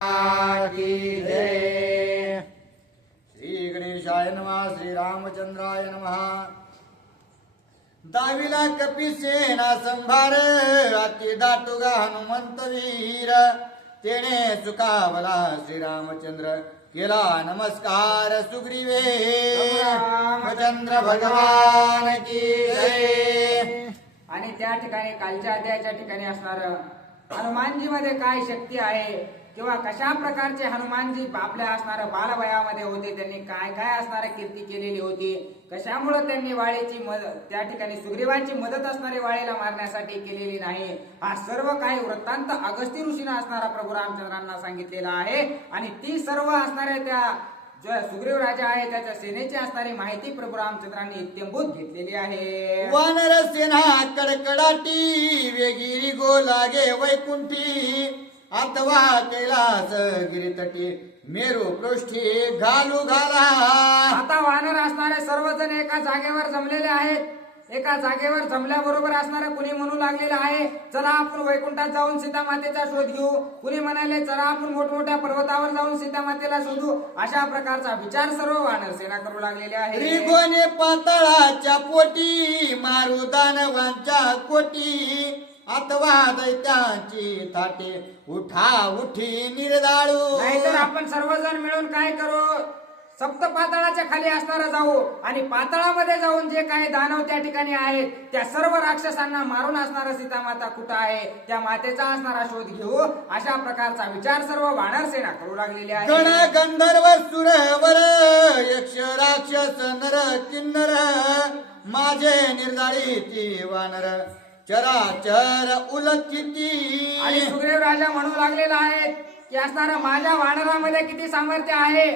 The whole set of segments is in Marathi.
की जय। श्री गणेशाय नमः। श्री रामचंद्राय नमः। दाविला कपिसेना संभार अति दाटुगा हनुमंत वीर तेने सुखावला श्रीरामचंद्र केला नमस्कार सुग्रीवे रामचंद्र भगवान की जय। आणि त्या ठिकाणी कालच्या अध्यायाच्या ठिकाणी असणार हनुमानजी मध्ये काय शक्ती आहे किंवा कशा प्रकारचे हनुमानजी आपल्या असणाऱ्या बालवयामध्ये होते, त्यांनी काय काय असणारी कीर्ती केलेली होती, कशामुळे त्यांनी वाळीची त्या ठिकाणी सुग्रीवांची मदत असणारी वाळीला मारण्यासाठी केलेली नाही, हा सर्व काही वृत्तांत अगस्ती ऋषीने असणारा प्रभू रामचंद्रांना सांगितलेला आहे. आणि ती सर्व असणाऱ्या त्या जो सुग्रीव राजा आहे त्याच्या सेनेची असणारी माहिती प्रभू रामचंद्रांनी इत्यंभूत घेतलेली आहे. वानर सेना कडकडाटी वेगिरी गो लागे वैकुंठी अथवा कैलास गिरितटी मेरू पृष्ठी घालू घाला. आता वानर असणारे सर्वजण एका जागेवर जमलेले आहेत. एका जागेवर जमल्याबरोबर असणारे कुणी म्हणू लागलेलं आहे चला आपण वैकुंठात जाऊन सीता मातेचा शोध घेऊ, कुणी म्हणाले चला आपण मोठमोठ्या पर्वतावर जाऊन सीता मातेला शोधू. अशा प्रकारचा विचार सर्व वानर सेना करू लागलेले आहे. रिगोने पाताळाच्या पोटी मारू दानवांच्या कोटी अथवा दैत्यांची थाटे उठा उठी निर्दाळू. नाहीतर आपण सर्वजण मिळून काय करू, सप्त पाताळाच्या खाली असणारा जाऊ आणि पाताळामध्ये जाऊन जे काही दानव त्या ठिकाणी आहेत त्या सर्व राक्षसांना मारून असणारा सीता माता कुठं आहे त्या मातेचा असणारा शोध घेऊ. अशा प्रकारचा विचार सर्व वानर सेना करू लागलेली आहे. गण गंधर्व सुरवर यक्ष राक्षस नर किन्नर माझे निर्दाळी ती वानर चराचर उलकिती. आणि सुग्रीव राजा म्हणू लागलेला आहे की असणारा माझ्या वानरामध्ये किती सामर्थ्य आहे,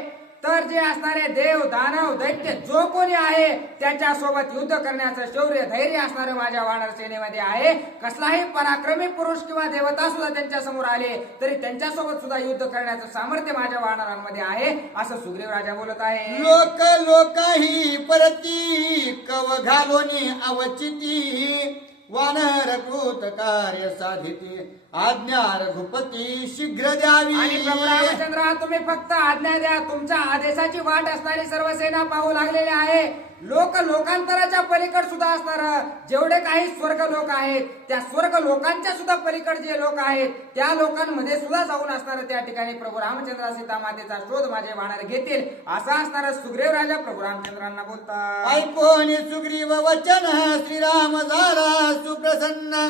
तर जे असणारे देव दानव दैत्य जो कोणी आहे त्याच्या सोबत युद्ध करण्याचं शौर्य धैर्य असणारे माझ्या वानर सेनेमध्ये आहे. कसलाही पराक्रमी पुरुष किंवा देवता सुद्धा त्यांच्या समोर आले तरी त्यांच्यासोबत सुद्धा युद्ध करण्याचं सामर्थ्य माझ्या वानरांमध्ये आहे असं सुग्रीव राजा बोलत आहे. लोक लोकाही परती कव घालोनी अवचिती वानर कृत कार्य साधिती आज्ञा रघुपती शीघ्र द्यावी. आणि प्रभू रामचंद्र तुम्ही फक्त आज्ञा द्या, तुमच्या आदेशाची वाट असणारी सर्व सेना पाहू लागलेली आहे. लोकांतराच्या पलीकड सुद्धा असणार जेवढे काही स्वर्ग लोक आहेत त्या स्वर्ग लोकांच्या सुद्धा पलीकड जे लोक आहेत त्या लोकांमध्ये सुद्धा जाऊन असणार त्या ठिकाणी प्रभू रामचंद्र सीता मातेचा शोध माझे वानर घेतील असा असणारा सुग्रीव राजा प्रभू रामचंद्रांना बोलतात. ऐकोनी सुग्रीव वचन श्रीराम झाला सुप्रसन्न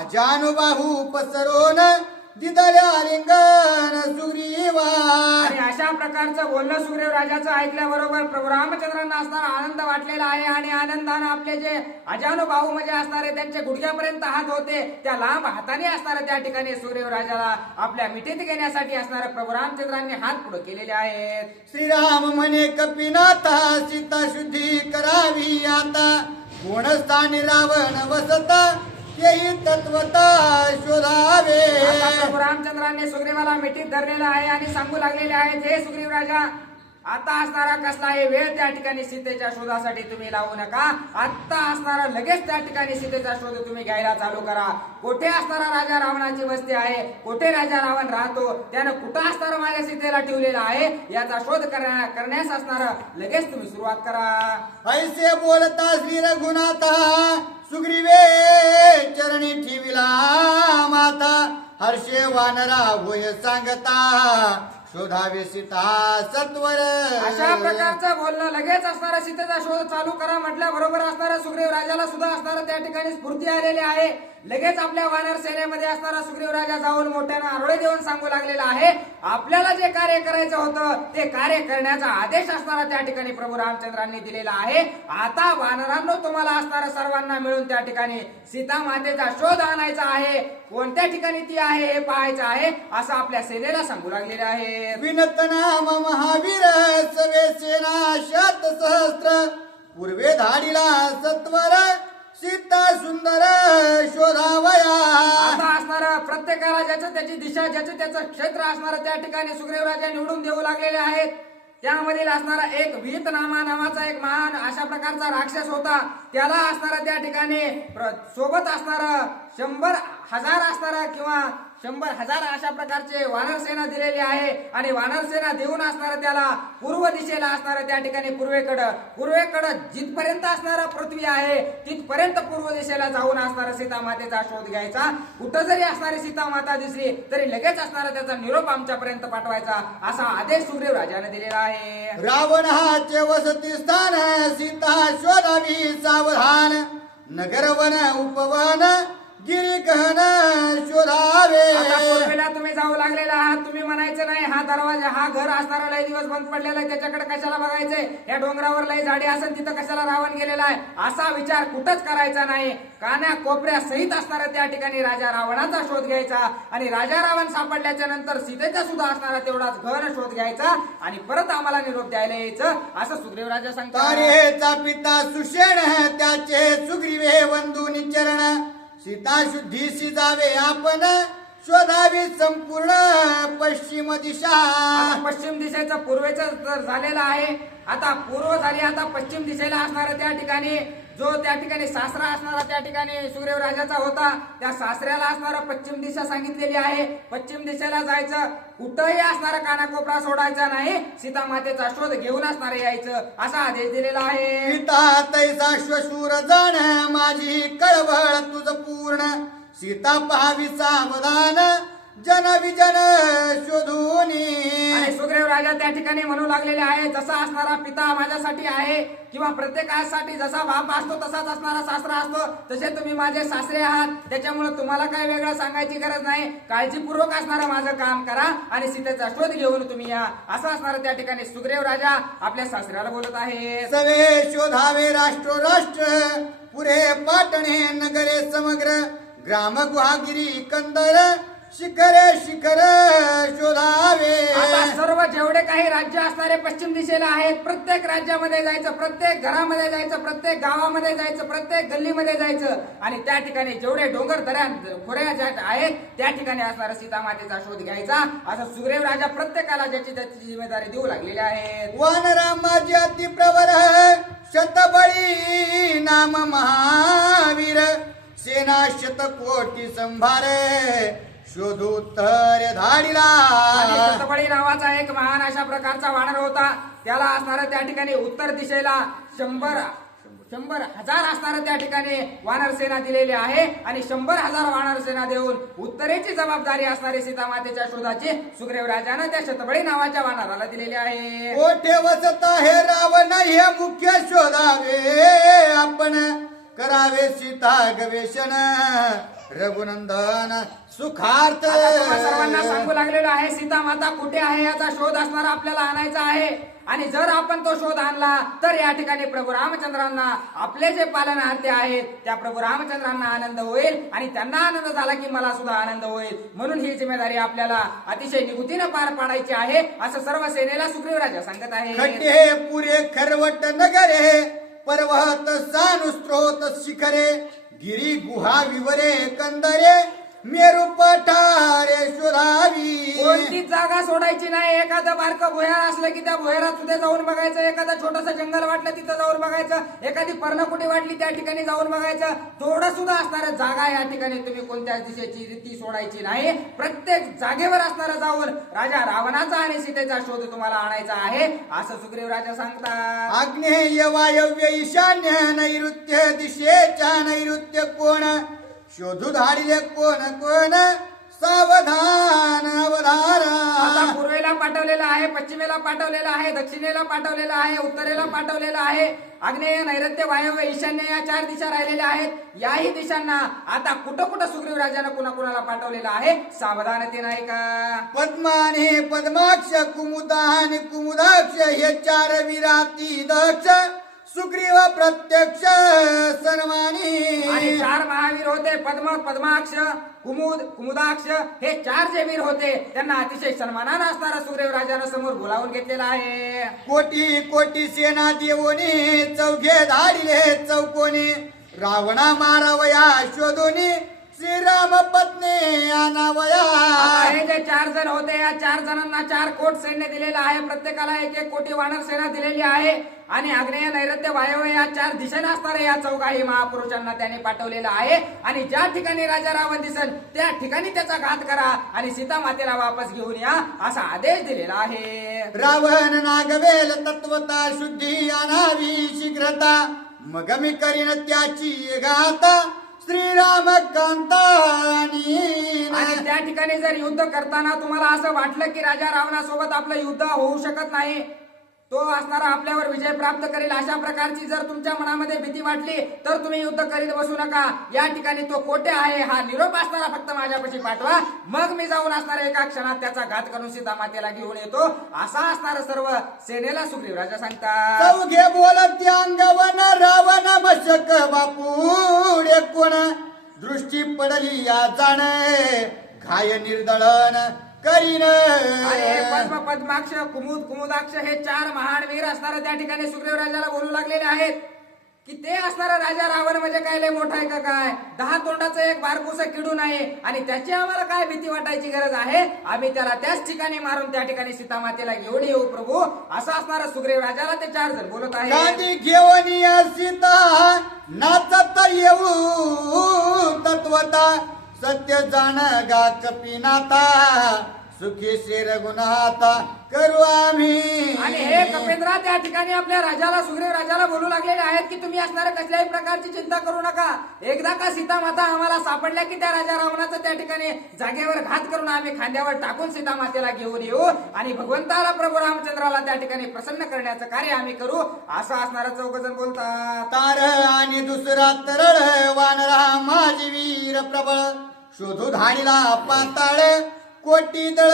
अजानुबाहू पसरोन दिदल्या लिंगन सुग्रीवा. आणि अशा प्रकारचं बोलणं सुग्रीव राजाचं ऐकल्याबरोबर प्रभू रामचंद्रांना असणारा आनंद वाटलेला आहे. आणि आनंदानं आपले जे अजानुबाहू म्हणजे असणारे त्यांचे गुडघ्यापर्यंत हात होते त्या लांब हाताने असणारे त्या ठिकाणी सुग्रीव राजाला आपल्या मिठीत घेण्यासाठी असणारे प्रभू रामचंद्रांनी हात पुढे केलेले आहेत. श्रीराम म्हणे कपिनाथा सीता शुद्धी करावी आता कोण स्थानी रावण वसत तेही तत्वता शोधावे. प्रभू रामचंद्रांनी सुग्रीवाला मिठीत धरलेला आहे आणि सांगू लागलेले आहेत हे सुग्रीव राजा आता असणारा कसलाही वेळ त्या ठिकाणी सीतेच्या शोधासाठी तुम्ही लावू नका. आता असणारा लगेच त्या ठिकाणी सीतेचा शोध तुम्ही घ्यायला चालू करा. कोठे असणारा राजा रावणाची वस्ती आहे, कोठे राजा रावण राहतो, त्यानं कुठं असणारा माझ्या सीतेला ठेवलेला आहे याचा शोध करण्यास असणारा लगेच तुम्ही सुरुवात करा. ऐसे बोलता श्री रघुनाथा सुग्रीवे चरणी ठेविला माता हर्षे वानरा होय सांगता शोधावे सीता सत्वर. अशा प्रकारचं बोलणं लगेच असणारा सीतेचा शोध चालू करा म्हटल्या बरोबर असणारा सुग्रीव राजाला सुद्धा असणारा त्या ठिकाणी स्फूर्ती आलेली आहे. लगेच आपल्या वानर सेनेमध्ये असणारा सुग्रीव राजा जाऊन मोठ्यानं आरोळे देऊन सांगू लागलेला आहे आपल्याला जे कार्य करायचं होतं ते कार्य करण्याचा आदेश असणारा त्या ठिकाणी प्रभू रामचंद्रांनी दिलेला आहे. आता वानरांनो तुम्हाला असणारा सर्वांना मिळून त्या ठिकाणी सीता मातेचा शोध आणायचा आहे, कोणत्या ठिकाणी ती आहे हे पाहायचं आहे असं आपल्या सेनेला सांगू लागलेले आहे. विनत नाम महावीर सवे सेना शत सहस्त्र पूर्वे धाडीला सत्वर सीता सुंदर शोधावया. आता असणारा प्रत्येकाला ज्याचं त्याची दिशा ज्याचं त्याचं क्षेत्र असणारं त्या ठिकाणी सुग्रीव राजा निवडून देऊ लागलेले आहेत. त्यामधील असणारा एक वीतनामा नावाचा एक महान अशा प्रकारचा राक्षस होता. त्याला असणारा त्या ठिकाणी सोबत असणारा 100,000 असणारा किंवा 100,000 अशा प्रकारचे वानर सेना दिलेली आहे आणि वानर सेना देऊन असणार त्याला पूर्व दिशेला असणार त्या ठिकाणी पूर्वेकडं जिथपर्यंत असणारा पृथ्वी आहे तिथपर्यंत पूर्व दिशेला जाऊन असणारा सीता मातेचा शोध घ्यायचा. कुठं जरी असणारी सीता माता दिसली तरी लगेच असणारा त्याचा निरोप आमच्यापर्यंत पाठवायचा असा आदेश सुग्रीव राजाने दिलेला आहे. रावणाचे वसती स्थान सीता शोधावी सावधान नगर वन उपवन गिरी गहन शोधावे. आता पूर्वेला तुम्ही जाऊ लागलेला आहात. तुम्ही म्हणायचं नाही हा दरवाजा हा घर असणारा लय दिवस बंद पडलेला आहे त्याच्याकडे कशाला बघायचंय, या डोंगरावर लय झाडी असेल तिथं कशाला रावण गेलेला आहे असा विचार कुठंच करायचा नाही. कान्या कोपऱ्या सहित असणारा त्या ठिकाणी राजा रावणाचा शोध घ्यायचा आणि राजा रावण सापडल्याच्या नंतर सीतेचा सुद्धा असणारा तेवढाच घन शोध घ्यायचा आणि परत आम्हाला निरोप द्यायला यायचं असं सुग्रीव राजा सांगतात. तारेचा पिता सुषेण त्याचे सुग्रीवे वंदुनी चरण सीता शुद्धीसी जावे आपण शोधावी संपूर्ण पश्चिम दिशा. आता पश्चिम दिशेचं पूर्वेचं तर झालेलं आहे. आता पूर्व झाली आता पश्चिम दिशेला असणारा त्या ठिकाणी जो त्या ठिकाणी सासरा असणारा त्या ठिकाणी सुग्रीव राजाचा होता त्या सासऱ्याला असणारा पश्चिम दिशा सांगितलेली आहे. पश्चिम दिशेला जायचं कुठंही असणारा कानाकोपरा सोडायचा नाही. सीता मातेचा शोध घेऊन असणार यायचं असा आदेश दिलेला आहे. पिता तैसा श्वशूर जाण माझी कळवळ तुझ पूर्ण सीता पाहावी सावधान जन विजन शोधूनी. आणि सुग्रीव राजा त्या ठिकाणी म्हणू लागलेले आहे जसा असणारा पिता माझ्यासाठी आहे किंवा प्रत्येकासाठी जसा बाप असतो तसाच असणारा सासरा असतो तसे तुम्ही माझे सासरे आहात. त्याच्यामुळे तुम्हाला काय वेगळं सांगायची गरज नाही. काळजीपूर्वक असणारं माझं काम करा आणि सीतेचा शोध घेऊन तुम्ही या असं असणारं त्या ठिकाणी सुग्रीव राजा आपल्या सासऱ्याला बोलत आहे. सवे शोधावे राष्ट्र राष्ट्र पुरे पाटणे नगरे समग्र ग्राम गुहागिरी कंदर शिखरे शिखर शोधावे. आता सर्व जेवढे काही राज्य असणारे पश्चिम दिशेला आहेत प्रत्येक राज्यामध्ये जायचं, प्रत्येक घरामध्ये जायचं, प्रत्येक गावामध्ये जायचं, प्रत्येक गल्लीमध्ये जायचं आणि त्या ठिकाणी जेवढे डोंगर दऱ्या खोऱ्या ज्या आहेत त्या ठिकाणी असणारा सीता मातेचा शोध घ्यायचा असं सुग्रीव राजा प्रत्येकाला ज्याची त्याची जिम्मेदारी देऊ लागलेली आहे. वानरा माझी अति प्रवर शतबळी नाम महावीर सेना शतकोटी संभार शोधोत्तर धाडीला. आणि शतबळी नावाचा एक महान अशा प्रकारचा वानर होता. त्याला असणारा त्या ठिकाणी उत्तर दिशेला 100,000 असणारं त्या ठिकाणी वानर सेना दिलेली आहे आणि 100,000 वानर सेना देऊन उत्तरेची जबाबदारी असणारी सीता मातेच्या शोधाची सुग्रीव राजानं त्या शतबळी नावाच्या वानराला दिलेली आहे. कोठे वसत हे रावण हे मुख्य शोधावे आपण करावे सीता गवेषण रघुनंदन सुखार्थ. सर्वांना सांगू लागलेलो आहे सीता माता कुठे आहे याचा शोध असणारा आपल्याला आणायचा आहे आणि जर आपण तो शोध आणला तर या ठिकाणी प्रभू रामचंद्रांना आपले जे पालनहार्ते आहेत त्या प्रभू रामचंद्रांना आनंद होईल आणि त्यांना आनंद झाला की मला सुद्धा आनंद होईल. म्हणून ही जिम्मेदारी आपल्याला अतिशय निगुतीनं पार पाडायची आहे असं सर्व सेनेला सुग्रीव राजा सांगत आहे. खड्डे पुरे खरवट नगरे पर्वत सानु स्त्रोत शिखरे गिरी गुहा विवरे कंदरे मेरू पठारे शोधावी. कोणतीच जागा सोडायची नाही. एखादं बारकं भुयार असलं की त्या भुयारात सुद्धा जाऊन बघायचं, एखादं छोटस जंगल वाटलं तिथं जाऊन बघायचं, एखादी पर्णकुटी वाटली त्या ठिकाणी जाऊन बघायचं. थोडं सुद्धा असणारं जागा या ठिकाणी तुम्ही कोणत्याच दिशेची रीती सोडायची नाही. प्रत्येक जागेवर असणारं जाऊन राजा रावणाचा आणि सीतेचा शोध तुम्हाला आणायचा आहे असं सुग्रीव राजा सांगतात. आग्नेय वायव्य ईशान्य नैऋत्य दिशेच्या नैऋत्य कोण शोधू धाडिले कोण कोण सावधान अवधारा. आता पूर्वेला पाठवलेला आहे, पश्चिमेला पाठवलेला आहे, दक्षिणेला पाठवलेला आहे, उत्तरेला पाठवलेला आहे. आग्नेय नैऋत्य वायव्य ईशान्य या 4 दिशा राहिलेल्या आहेत. याही दिशांना आता कुठं कुठं सुग्रीव राजानं कुणाकुणाला पाठवलेला आहे सावधानते नाही का. पद्माने पद्माक्ष कुमुदान कुमुदाक्ष हे 4 विराती दक्ष सुग्रीव प्रत्यक्ष सन्मानी. आणि 4 महावीर होते पद्म पद्माक्ष कुमुद कुमुदाक्ष हे 4 जे वीर होते त्यांना अतिशय सन्मानानं असणारा सुग्रीव राजानं समोर बोलावून घेतलेला आहे. कोटी कोटी सेना देवोनी चौघे धाडिले चौकोनी रावणा मारावया शोधोनी श्रीराम पत्नी आनावया. आता हे जे 4 जण होते, या 4 जणांना 4 कोट सैन्य दिलेलं आहे. प्रत्येकाला 1-1 कोटी वानर सेना दिलेली आहे आणि आग्नेय नैऋत्य वायव्य या 4 दिशेने असणाऱ्या या चौघाही महापुरुषांना त्याने पाठवलेलं आहे. आणि ज्या ठिकाणी राजा रावण दिसन त्या ठिकाणी त्याचा घात करा आणि सीता मातेला वापस घेऊन या असा आदेश दिलेला आहे. रावण नागवेल तत्वता शुद्धी आणावी शीघ्रता, मग मी करीन त्याची गाथा श्रीराम कांतानी. आणि त्या ठिकाणी जर युद्ध करताना तुम्हाला असं वाटलं की राजा रावणासोबत आपलं युद्ध होऊ शकत नाही, तो असणारा आपल्यावर विजय प्राप्त करेल, अशा प्रकारची जर तुमच्या मनामध्ये भीती वाटली तर तुम्ही युद्ध करीत बसू नका. या ठिकाणी तो कोठे आहे हा निरोप असणारा फक्त माझ्यापाशी पाठवा, मग मी जाऊन असणारा एका क्षणात त्याचा घात करून सीता मातेला घेऊन येतो असा असणारा सर्व सेनेला सुग्रीव राजा सांगतात. चौघे बोलत अंगवन रावण मशक बापुडे कोण, दृष्टी पडली या जाण घाय निर्दळन करीन. आणि हे पद्म पद्माक्ष कुमुदाक्ष हे 4 महान वीर असणारे त्या ठिकाणी सुग्रीव राजाला बोलू लागलेले आहेत की ते असणारा राजा रावण म्हणजे काय लय मोठा आहे का काय, 10 तोंडाचं एक बारकूस किडू नाही आणि त्याची आम्हाला काय भीती वाटायची गरज आहे, आम्ही त्याला त्याच ठिकाणी मारून त्या ठिकाणी सीता मातेला घेऊन येऊ प्रभू असं असणारा सुग्रीव राजाला ते 4 जण बोलत आहे. गादी घेऊन या सीता नाचत येऊ तत्वता, सत्य जाण गा कपिनाथा सुखी शेर गुणाता करू आम्ही. आणि हे कपेंद्रा त्या ठिकाणी आपल्या राजाला सुग्रीव राजाला बोलू लागलेले आहेत की तुम्ही असणाऱ्या कसल्याही प्रकारची चिंता करू नका. एकदा का सीता माता आम्हाला सापडल्या की त्या राजा रावणाचं त्या ठिकाणी जागेवर घात करून आम्ही खांद्यावर टाकून सीता मातेला घेऊन येऊ आणि भगवंताला प्रभू रामचंद्राला त्या ठिकाणी प्रसन्न करण्याचं कार्य आम्ही करू असं असणारा 4 जण बोलतात. तार आणि दुसरा तरळ वानरा माझी वीर प्रबळ, शोधू धाणीला पाताळ कोटी दळ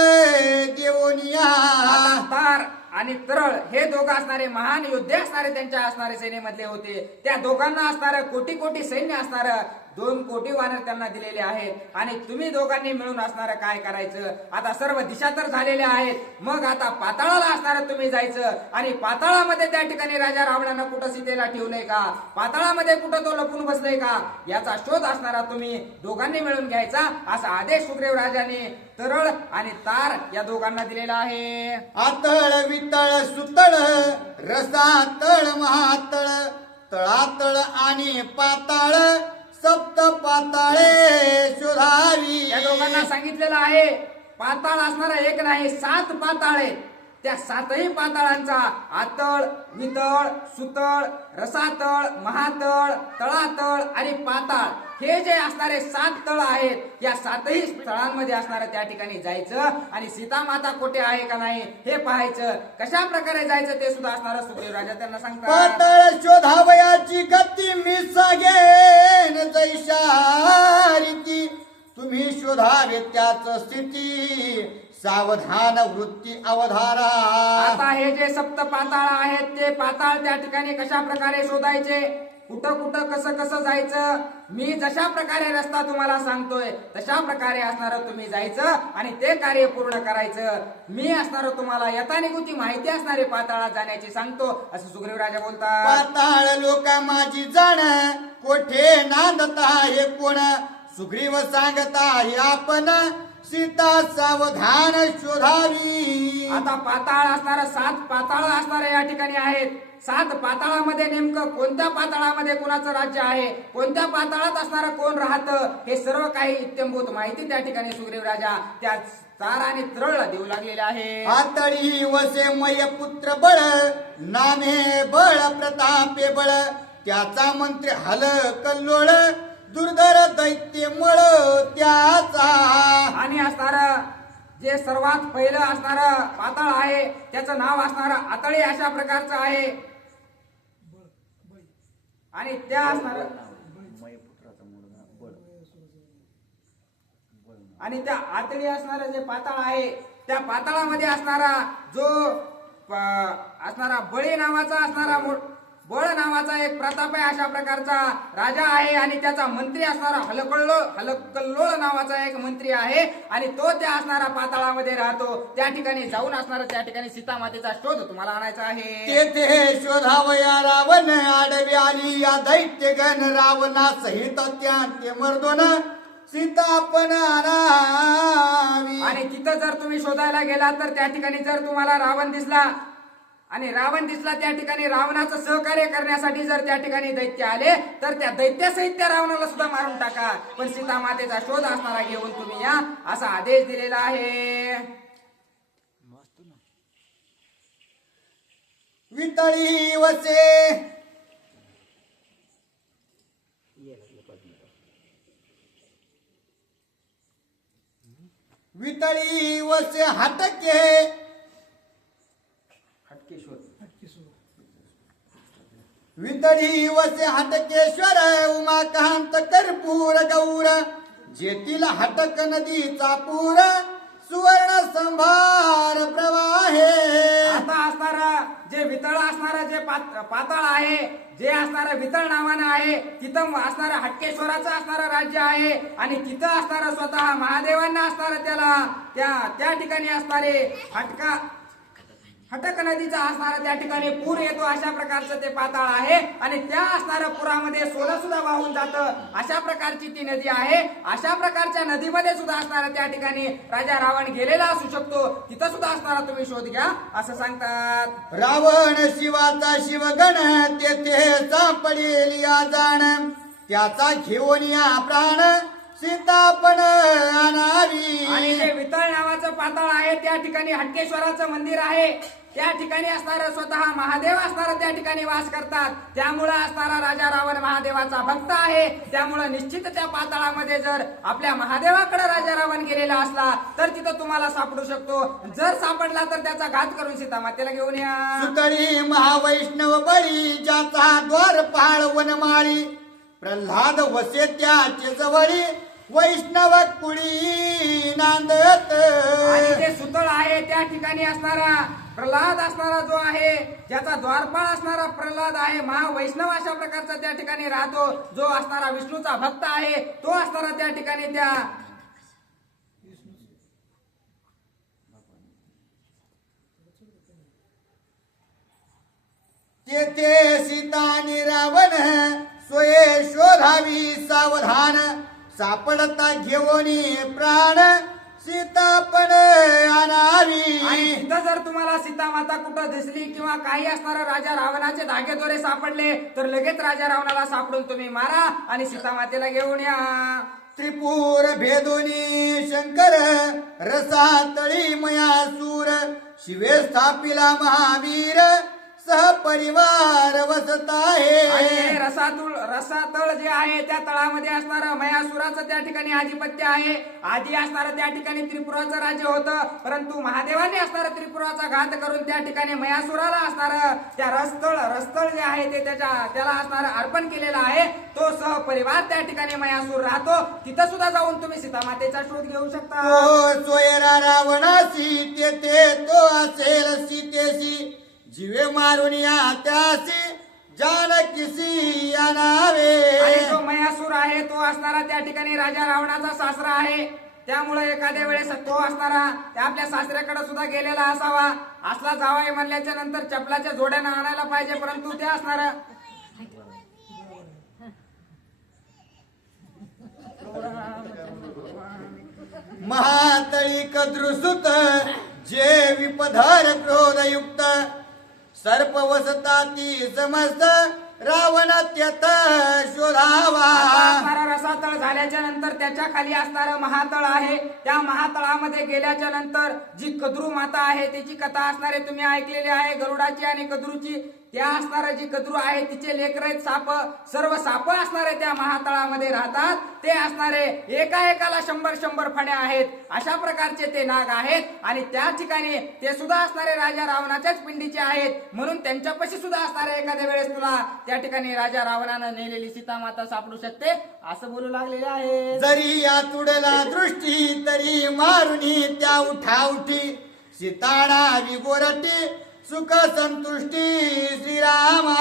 देवोनिया. आता तार आणि तरळ हे दोघं असणारे महान योद्धे असणारे त्यांच्या असणारे सेनेमधले होते. त्या दोघांना असणारं कोटी कोटी सैन्य असणारं 2 कोटी वानर त्यांना दिलेले आहेत आणि तुम्ही दोघांनी मिळून असणारं काय करायचं. आता सर्व दिशा तर झालेल्या आहेत, मग आता पाताळाला असणारं तुम्ही जायचं आणि पाताळामध्ये त्या ठिकाणी राजा रावणानं कुठं सीतेला ठेवलंय का, पाताळामध्ये कुठं तो लपून बसलाय का याचा शोध असणारा तुम्ही दोघांनी मिळून घ्यायचा असा आदेश सुग्रीव राजाने तरळ आणि तार या दोघांना दिलेला आहे. आतळ वितळ सुतळ रसातळ महातळ, तळातळ आणि पाताळ सप्त पाताळे शोधावी. या दोघांना सांगितलेलं आहे पाताळ असणारा एक नाही 7 पाताळ आहेत. त्या 7ही पाताळांचा आतळ वितळ सुतळ रसातळ महातळ तळातळ आणि पाताळ हे जे असणारे 7 तळ आहेत या 7ही तळांमध्ये असणाऱ्या त्या ठिकाणी जायचं आणि सीता माता कुठे आहे का नाही हे पाहायचं. कशा प्रकारे जायचं ते सुद्धा असणारा सुग्रीव राजा त्यांना सांगतात. पाताळ शोधावयाची गती मी सांगेन जैशा रीती, तुम्ही शोधावे त्याच स्थिती सावधान वृत्ती अवधारा. आता हे जे 7 पाताळ आहेत ते पाताळ त्या ठिकाणी कशा प्रकारे शोधायचे, कुठं कुठं कसं कसं जायचं, मी जशा प्रकारे रस्ता तुम्हाला सांगतोय तशा प्रकारे असणारं तुम्ही जायचं आणि ते कार्य पूर्ण करायचं. मी असणारं तुम्हाला यथानिकुती माहिती असणारे पाताळात जाण्याची सांगतो असं सुग्रीव राजा बोलतात. पाताळ लोक माझी जाण कोठे नांदता हे कोण, सुग्रीव सांगता हे आपण सीता सावधान शोधावी. आता पाताळ असणारा 7 पाताळ असणारे या ठिकाणी आहेत. 7 पाताळामध्ये नेमकं कोणत्या पाताळामध्ये कोणाचं राज्य आहे, कोणत्या पाताळात असणारं कोण राहतं हे सर्व काही इत्यंभूत माहिती त्या ठिकाणी सुग्रीव राजा त्या तार आणि तरळला देऊ लागलेले आहे. आतळी वसे मय पुत्र बळ, नामे बळ प्रतापे बळ, त्याचा मंत्री हल कल्लोळ, दुर्धर दैत्य मळ त्याचा. आणि असणारं जे सर्वात पहिलं असणारं पाताळ आहे त्याचं नाव असणारं आतळी अशा प्रकारचं आहे आणि त्या असणारं आणि त्या आतळी असणारं जे पाताळ आहे त्या पाताळामध्ये असणारा जो असणारा बळी नावाचा असणारा बळ नावाचा एक प्रताप आहे अशा प्रकारचा राजा आहे आणि त्याचा मंत्री असणारा हलकल्लोळ नावाचा एक मंत्री आहे आणि तो त्या असणारा पाताळामध्ये राहतो. त्या ठिकाणी जाऊन असणारा त्या ठिकाणी सीता मातेचा शोध तुम्हाला आणायचा आहे. तेथे शोधावया रावण आडवी आली या दैत्यगण रावणा सहित त्यांते मर्दोन, सीता पण आणावी. आणि तिथं जर तुम्ही शोधायला गेलात तर त्या ठिकाणी जर तुम्हाला रावण दिसला आणि रावण दिसला त्या ठिकाणी रावणाचं सहकार्य करण्यासाठी जर त्या ठिकाणी दैत्य आले तर त्या दैत्यासहित त्या रावणाला सुद्धा मारून टाका, पण सीता मातेचा शोध असणारा घेऊन तुम्ही या असा आदेश दिलेला आहे. वितळी वसे वितळी वसे हटके वितळी वसे हटकेश्वर उमाकांत कर्पूर गौर जेतील हटक नदीचा पूर सुवर्ण संभार प्रवाहे. आता असणारा जे वितळ असणारा जे पाताळ आहे, जे असणारं वितळ नावानं आहे, तिथं असणारं हटकेश्वराचं असणारं राज्य आहे आणि तिथं असणारं स्वतः महादेवांना असणारं त्या ठिकाणी असणारे हटक नदीचा असणारा त्या ठिकाणी पूर येतो, अशा प्रकारचं ते पाताळ आहे आणि त्या असणाऱ्या पुरामध्ये सोनं सुद्धा वाहून जातं, अशा प्रकारची ती नदी आहे. अशा प्रकारच्या नदीमध्ये सुद्धा असणारा त्या ठिकाणी राजा रावण गेलेला असू शकतो, तिथं सुद्धा असणारा तुम्ही शोध घ्या असं सांगतात. रावण शिवाचा शिवगण तेथे सापडेल या जाण त्याचा घेऊन या प्राण सीता पण आणावी. आणि जे वितळ नावाचं पाताळ आहे त्या ठिकाणी हटकेश्वराचं मंदिर आहे, त्या ठिकाणी असणारं स्वतः महादेव असणारं त्या ठिकाणी वास करतात, त्यामुळं असणारा राजा रावण महादेवाचा भक्त आहे. त्यामुळं निश्चित त्या पाताळामध्ये जर आपल्या महादेवाकडे राजा रावण गेलेला असला तर तिथं तुम्हाला सापडू शकतो. जर सापडला तर त्याचा घात करून सीता मातेला घेऊन या. सुतळी महावैष्णव बळी ज्याचा द्वारपाळ वनमाळी प्रल्हाद वसे त्याचे जवळी वैष्णव कुळी नांदत. आणि जे सुतळ आहे त्या ठिकाणी असणारा प्रल्हाद असणारा जो आहे, ज्याचा द्वारपाळ असणारा प्रल्हाद आहे, महावैष्णव अशा प्रकारचा त्या ठिकाणी राहतो, जो असणारा विष्णूचा भक्त आहे, तो असणारा त्या ठिकाणी त्या तेथे सीता आणि रावण सोये शोधावी सावधान सापडता घेऊन प्राण सीता पण आणावी. आणि तिथं जर तुम्हाला सीता माता कुठं दिसली किंवा काही असणारा राजा रावणाचे धागेदोरे सापडले तर लगेच राजा रावणाला सापडून तुम्ही मारा आणि सीता मातेला घेऊन या. त्रिपुर भेदोनी शंकर रसातळी मयासूर शिवे स्थापिला महावीर सहपरिवार वसत आहे. आणि हे रसातळ जे आहे त्या तळामध्ये असणारं मयासुराचं त्या ठिकाणी आधिपत्य आहे. आधी असणारं त्या ठिकाणी त्रिपुराचं राज्य होतं, परंतु महादेवांनी असणारं त्रिपुराचा घात करून त्या ठिकाणी मयासुराला असणारं त्या रसतळ जे आहे ते त्याला असणारं अर्पण केलेलं आहे. तो सहपरिवार त्या ठिकाणी मयासूर राहतो, तिथं सुद्धा जाऊन तुम्ही सीता मातेचा शोध घेऊ शकता. तो सोयरा रावणासी तेथे तो असेल सीतेशी जीवे मारून या त्यासी जानकीसी या नावे. आणि जो मयासूर आहे तो असणारा त्या ठिकाणी राजा रावणाचा सासरा आहे, त्यामुळे एखाद्या वेळेस तो असणारा त्या आपल्या सासऱ्याकडे सुद्धा गेलेला असावा. असला जावाई म्हणल्याच्या नंतर चपलाच्या जोड्यानं आणायला पाहिजे, परंतु ते असणारा महातळी कद्रुसुत जे विपधर क्रोधयुक्त सर्प वसता ती समस्त रावण त्यत शोधावा. असणारा रसातळ झाल्याच्या नंतर त्याच्या खाली असणारं महातळ आहे, त्या महातळामध्ये गेल्याच्या नंतर जी कद्रू माता आहे त्याची कथा असणारे तुम्ही ऐकलेली आहे, गरुडाची आणि कद्रूची. त्या असणारं जी कद्रू आहे तिचे लेकरं साप, सर्व साप असणारे त्या महातळामध्ये राहतात. ते असणारे एकाला 100 फण्या आहेत, अशा प्रकारचे ते नाग आहेत. आणि त्या ठिकाणी ते सुद्धा असणारे राजा रावणाच्याच पिंडीचे आहेत, म्हणून त्यांच्यापाशी सुद्धा असणारे एखाद्या वेळेस तुला त्या ठिकाणी राजा रावणानं नेलेली सीता माता सापडू शकते असं बोलू लागलेले आहे. जरी या तुडला दृष्टी तरी मारुनी त्या उठाउठी सीताडा विगोरटी सुख संतुष्टी श्रीरामा.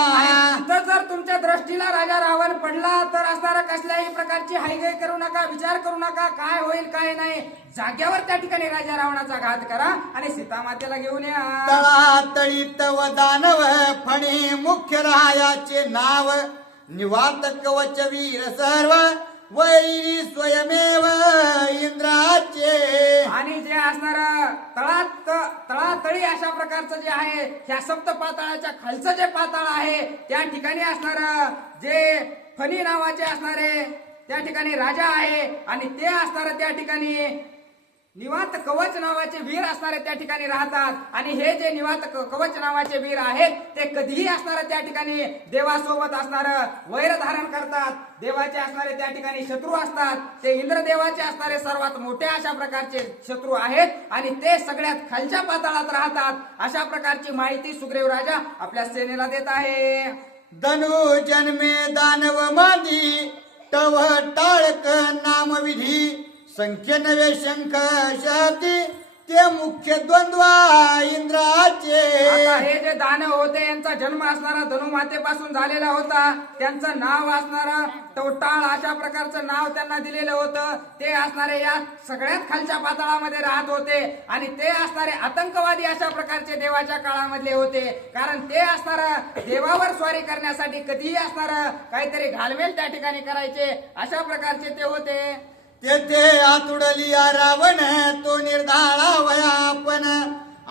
तर जर तुमच्या दृष्टीला राजा रावण पडला तर असणारा कसल्याही प्रकारची हायगाय करू नका, विचार करू नका, काय होईल काय नाही, जाग्यावर त्या ठिकाणी राजा रावणाचा घात करा आणि सीता मातेला घेऊन या. तळातळीत व दानव फणे मुख्य रायाचे नाव निवात कवच वीर सर्व वैरी स्वयमेव इंद्राचे. आणि जे असणार तळातळी अशा प्रकारचं जे आहे ह्या सप्त पाताळाच्या खालचं जे पाताळ आहे त्या ठिकाणी असणार जे फणी नावाचे असणारे त्या ठिकाणी राजा आहे आणि ते असणार त्या ठिकाणी निवांत कवच नावाचे वीर असणारे त्या ठिकाणी राहतात. आणि हे जे निवांत कवच नावाचे वीर आहेत ते कधीही असणार त्या ठिकाणी देवासोबत असणार वैर धारण करतात. देवाचे असणारे त्या ठिकाणी शत्रू असतात. ते इंद्रदेवाचे असणारे सर्वात मोठे अशा प्रकारचे शत्रू आहेत आणि ते सगळ्यात खालच्या पाताळात राहतात. अशा प्रकारची माहिती सुग्रीव राजा आपल्या सेनेला देत आहे. धनु जन्मे दानव मादी तव टाळक नामविधी संख्य नवे शंख शब्दी ते मुख्य द्वंद्व इंद्राचे. आता हे जे दानव होते यांचा जन्म असणारा धनुमातेपासून झालेला होता. त्यांचं नाव असणारा टवटाळ अशा प्रकारचं नाव त्यांना दिलेलं होतं. ते असणारे या सगळ्यात खालच्या पाताळामध्ये राहत होते आणि ते असणारे आतंकवादी अशा प्रकारचे देवाच्या काळामधले होते. कारण ते असणार देवावर स्वारी करण्यासाठी कधीही असणार काहीतरी घालमेल त्या ठिकाणी करायचे अशा प्रकारचे ते होते. तेथे आतुडलिया रावण तो निर्धाळा वयापन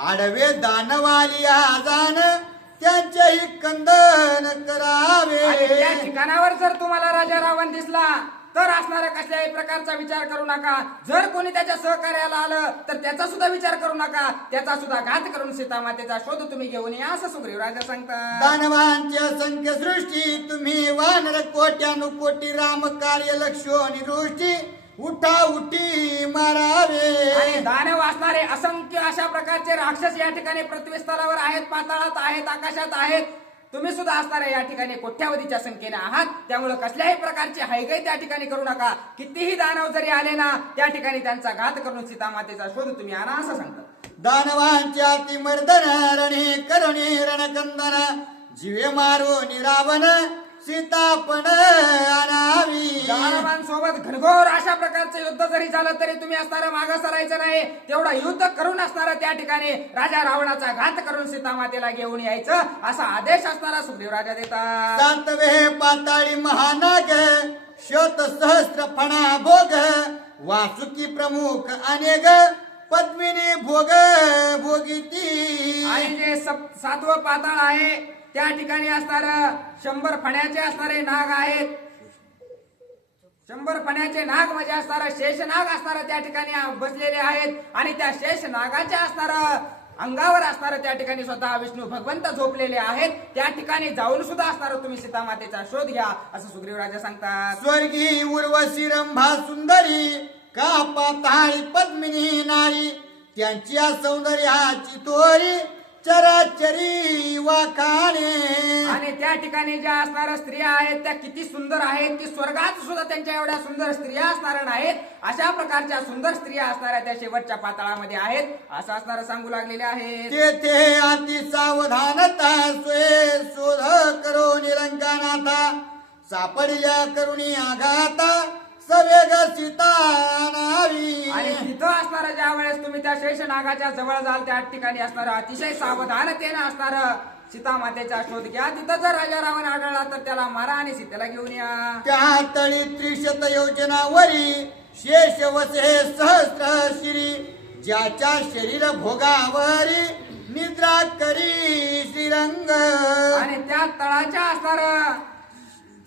आडवे दानवालिया जाण त्यांचेही कंदन करावे. आणि त्या ठिकाणावर जर तुम्हाला राजा रावण दिसला तर असणारा कसल्याही प्रकारचा विचार करू नका. जर कोणी त्याच्या सहकार्याला आलं तर त्याचा सुद्धा विचार करू नका. त्याचा सुद्धा घात करून सीतामातेचा शोध तुम्ही घेऊन या असं सुग्रीव राजा सांगतात. दानवांची असंख्य सृष्टी तुम्ही वानर कोट्यानुकोटी राम कार्य लक्षोनी दृष्टी उठा उठी मारावे. आणि दानव असणारे असंख्य अशा प्रकारचे राक्षस या ठिकाणी पृथ्वी स्तरावर आहेत, पाताळात आहेत, आकाशात आहेत. तुम्ही सुद्धा असणारे या ठिकाणी कोट्यावधीच्या संख्येने आहात. त्यामुळे कसल्याही प्रकारची हायगाई त्या ठिकाणी करू नका. कितीही दानव जरी आले ना त्या ठिकाणी त्यांचा घात करून सीतामातेचा शोध तुम्ही आणा असं सांगतात. दानवांच्या अतिमर्दन रणे करुणी रणकंदन जीवे मारून रावण सीतापण आणावी. दानवांसोबत घनघोर अशा प्रकारचं युद्ध जरी झालं तरी तुम्ही असणारं मागं सरायचं नाही. तेवढा युद्ध करून असणारा त्या ठिकाणी राजा रावणाचा घात करून सीतामातेला घेऊन यायचं असा आदेश असणारा सुग्रीव राजा देतात. सातवे पाताळी महानाग शत सहस्त्र फणा भोग वासुकी प्रमुख अनेक पद्मिनी भोग भोगिती. आणि जे सातवं पाताळ आहे त्या ठिकाणी असणार 100 फण्याचे असणारे नाग आहेत. 100 फण्याचे नाग म्हणजे असणार शेषनाग असणार त्या ठिकाणी बसलेले आहेत. आणि त्या शेष नागाच्या असणार अंगावर असणार त्या ठिकाणी स्वतः विष्णू भगवंत झोपलेले आहेत. त्या ठिकाणी जाऊन सुद्धा असणार तुम्ही सीतामातेचा शोध घ्या असं सुग्रीव राजा सांगतात. स्वर्गी उर्वशी रंभा सुंदरी का पाताळी पद्मिनी नारी त्यांची सौंदर्याची तोरी चराचरी वाखाणे. आणि त्या ठिकाणी ज्या असणाऱ्या स्त्रिया आहेत त्या किती सुंदर आहेत की स्वर्गात सुद्धा त्यांच्या एवढ्या सुंदर स्त्रिया असणाऱ्या नाहीत. अशा प्रकारच्या सुंदर स्त्रिया असणाऱ्या त्या शेवटच्या पाताळामध्ये आहेत असं असणारं सांगू लागलेले आहेत. तेथे अति सावधानता सोय शोध करो निरंकानाथा सापडल्या करुणी आघाता सवेग सीता नावी. आणि तिथं असणारं ज्या वेळेस तुम्ही त्या शेष नागाच्या जवळ जाल त्या ठिकाणी असणारं अतिशय सावधानतेनं असणारं सीतामातेचा शोध घ्या. तिथं जर राजा रावण आढळला तर त्याला मारा आणि सीतेला घेऊन या. त्या तळी 300 योजनावरी शेष वसे सहस्र शिरी ज्याच्या शरीर भोगावरी निद्रा करी श्रीरंग. आणि त्या तळाच्या असणारं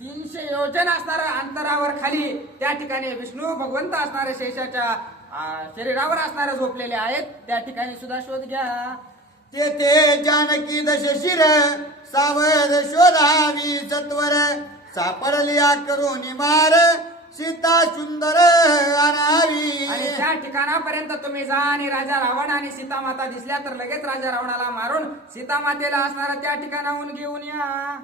300 योजन असणार अंतरावर खाली त्या ठिकाणी विष्णू भगवंत असणारे शेषाच्या शरीरावर असणारे झोपलेले आहेत. त्या ठिकाणी सुद्धा शोध घ्या. तेथे जानकी दशशिर सावध शोधावी सत्वर सापडल्या करून मार सीता सुंदर आणावी. आणि त्या ठिकाणापर्यंत तुम्ही जा आणि राजा रावण आणि सीतामाता दिसल्या तर लगेच राजा रावणाला मारून सीतामातेला असणारा त्या ठिकाणाहून घेऊन या.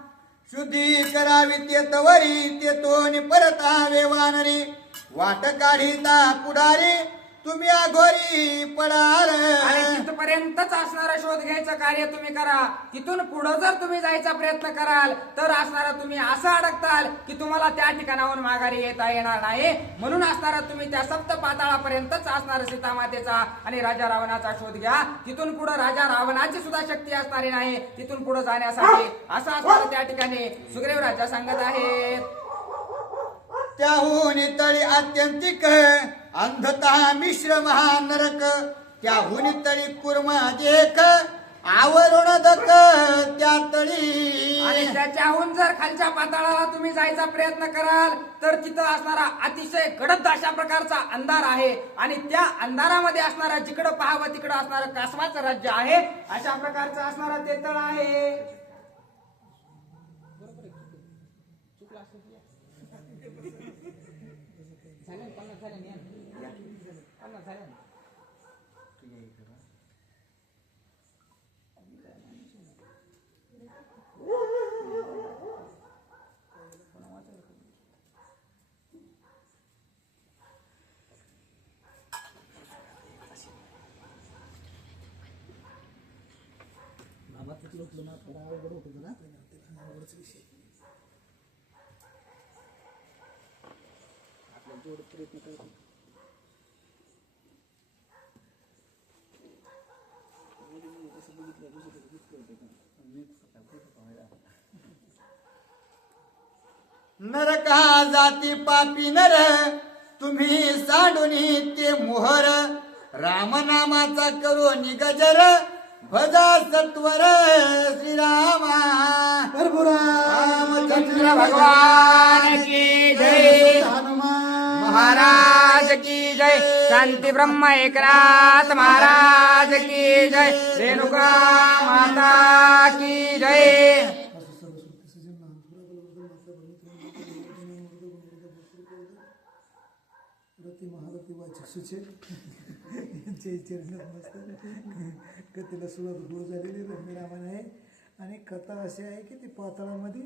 शुद्धी करावी तेतवरी तेतोनी परतावे वानरी वाट काढिता पुढारी तुम्ही अघोरी पडार. आणि तिथपर्यंतच असणारा शोध घ्यायचं कार्य तुम्ही करा. तिथून पुढे जर तुम्ही जायचा प्रयत्न कराल तर असणारा तुम्ही असं अडकताल की तुम्हाला त्या ठिकाणाहून माघारी येता येणार नाही. म्हणून असणारा तुम्ही त्या सप्त पाताळापर्यंतच असणार सीतामातेचा आणि राजा रावणाचा शोध घ्या. तिथून पुढे राजा रावणाची सुद्धा शक्ती असणारी नाही. तिथून पुढे जाण्यासाठी असं असणार त्या ठिकाणी सुग्रीव राजा सांगत आहेत. त्याहून तळी आत्यंतिक अंधता मिश्र महानरक त्याहून तळी कुर्मा देख आवरण दक त्या तळी आणि त्याच्याहून जर खालच्या पाताळाला तुम्ही जायचा प्रयत्न कराल तर तिथं असणारा अतिशय गडद अशा प्रकारचा अंधार आहे आणि त्या अंधारामध्ये असणारा जिकडं पाहावं तिकडं असणारं कासवाचं राज्य आहे अशा प्रकारचं असणारं ते तळ आहे. नरका जाती पापी नर तुम्ही सांडूनी ते मोहर रामनामाचा करो निगजर भजा सत्वर श्रीरामा रामचंद्र भगवान की जय. महाराज की जय. शांती ब्रह्म एकनाथ महाराज की जय. रेणुका माता की जय. कथेला सुरुवात गुरु झालेली रंगरामायण आहे आणि कथा अशी आहे की ती पाताळामध्ये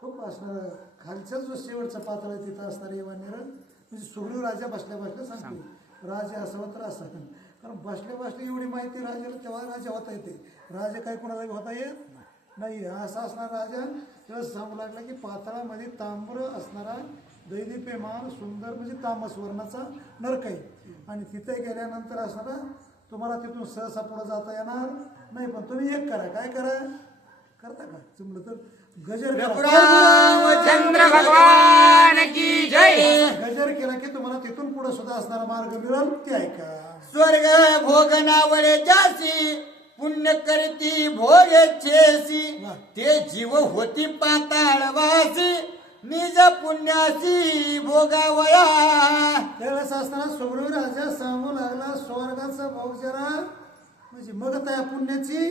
खूप असणार खालचा जो शेवटचा पाताळ आहे तिथं असणार येवानेर म्हणजे सुग्रीव राजा बसल्या बसल्या सांगते राजा असावा तर असा कारण बसल्या बसल्या एवढी माहिती राजाला तेव्हा राजा होता येते राजा काही कोणाला होता येत नाही असा असणार राजा तेव्हा सांगू लागला की पाताळामध्ये ताम्र असणारा दैदिप्यमान सुंदर म्हणजे तामस वर्णाचा नरक आहे आणि तिथे गेल्यानंतर असणारा तुम्हाला तिथून सहसा पुढे जाता येणार नाही पण तुम्ही एक करा काय करा करता का जमलं तर गजर रामचंद्र भगवान की जय. गजर केला की तुम्हाला तिथून पुढे सुद्धा असणारा मार्ग मिळेल ते ऐका. स्वर्ग भोग नावळे जासी पुण्य करती भोगेच्छेसी ते जीव होती पाताळवासी निज पुण्यासी भोगावया. त्यावेळेस असताना सुग्रीव राजा सांगू लागला स्वर्गाचा भोग जरा म्हणजे मग त्या पुण्याची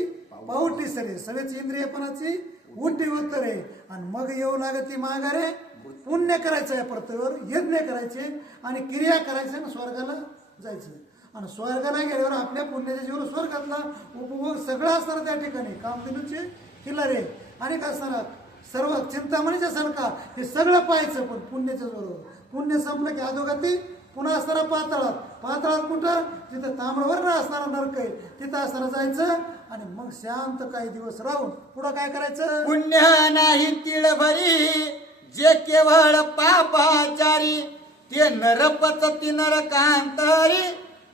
पावटी सरे सगळ्याची इंद्रियपणाची उठी उत्तरे आणि मग येऊ लागत ती माघारे पुण्य करायचं या पृथ्वीवर यज्ञ करायचे आणि क्रिया करायचे आणि स्वर्गाला जायचं आणि स्वर्गाला गेल्यावर आपल्या पुण्याच्या जीवन स्वर्गातला उपभोग सगळं असणार त्या ठिकाणी कामधेनूचे किल्लारे आणि काय असणार सर्व चिंतामणीच्या सारखा हे सगळं पाहायचं पण पुण्याच्या बरोबर पुण्य संपलं की अधोगती पुन्हा असणारा पाताळात कुठं जिथं ताम्रवर्ण असणारा नरक आहे तिथं असणारा जायचं आणि मग शांत काही दिवस राहून पुढं काय करायचं. पुण्य नाही तिळभरी जे केवळ पापाचारी ते नरपचती नरकांतरी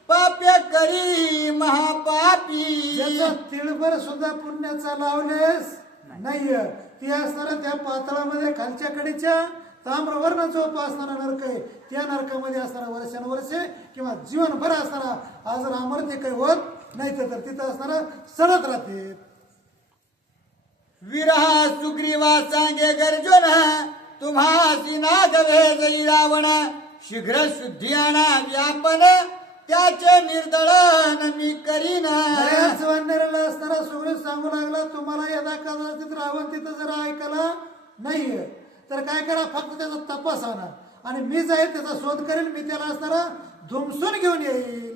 पाप्य करी महापापी. ज्याचा तिळभर सुद्धा पुण्याचा लावलेस नाही ती असणारा त्या पातळामध्ये खालच्या कडेच्या ताम्रवर्ण जो असणारा नरक आहे त्या नरकामध्ये असणारा वर्षानुवर्षे किंवा जीवनभर असणारा आज अमर ते काही होत नाही तर तिथं असणारा सडत राहते. विरहा सुग्रीवा सांगे गर्जुन तुम्हासी नागवे जई रावण शीघ्र शुद्धी आणा व्यापन त्याचे निर्दळन मी करीन. असणारा सुग्रीव सांगू लागला तुम्हाला यदा कदाचित रावण तिथं जर ऐकायला नाहीये तर काय करा फक्त त्याचा तपास आणा आणि मी जाईल त्याचा शोध करेन मी त्याला असणारा धुमसून घेऊन येईल.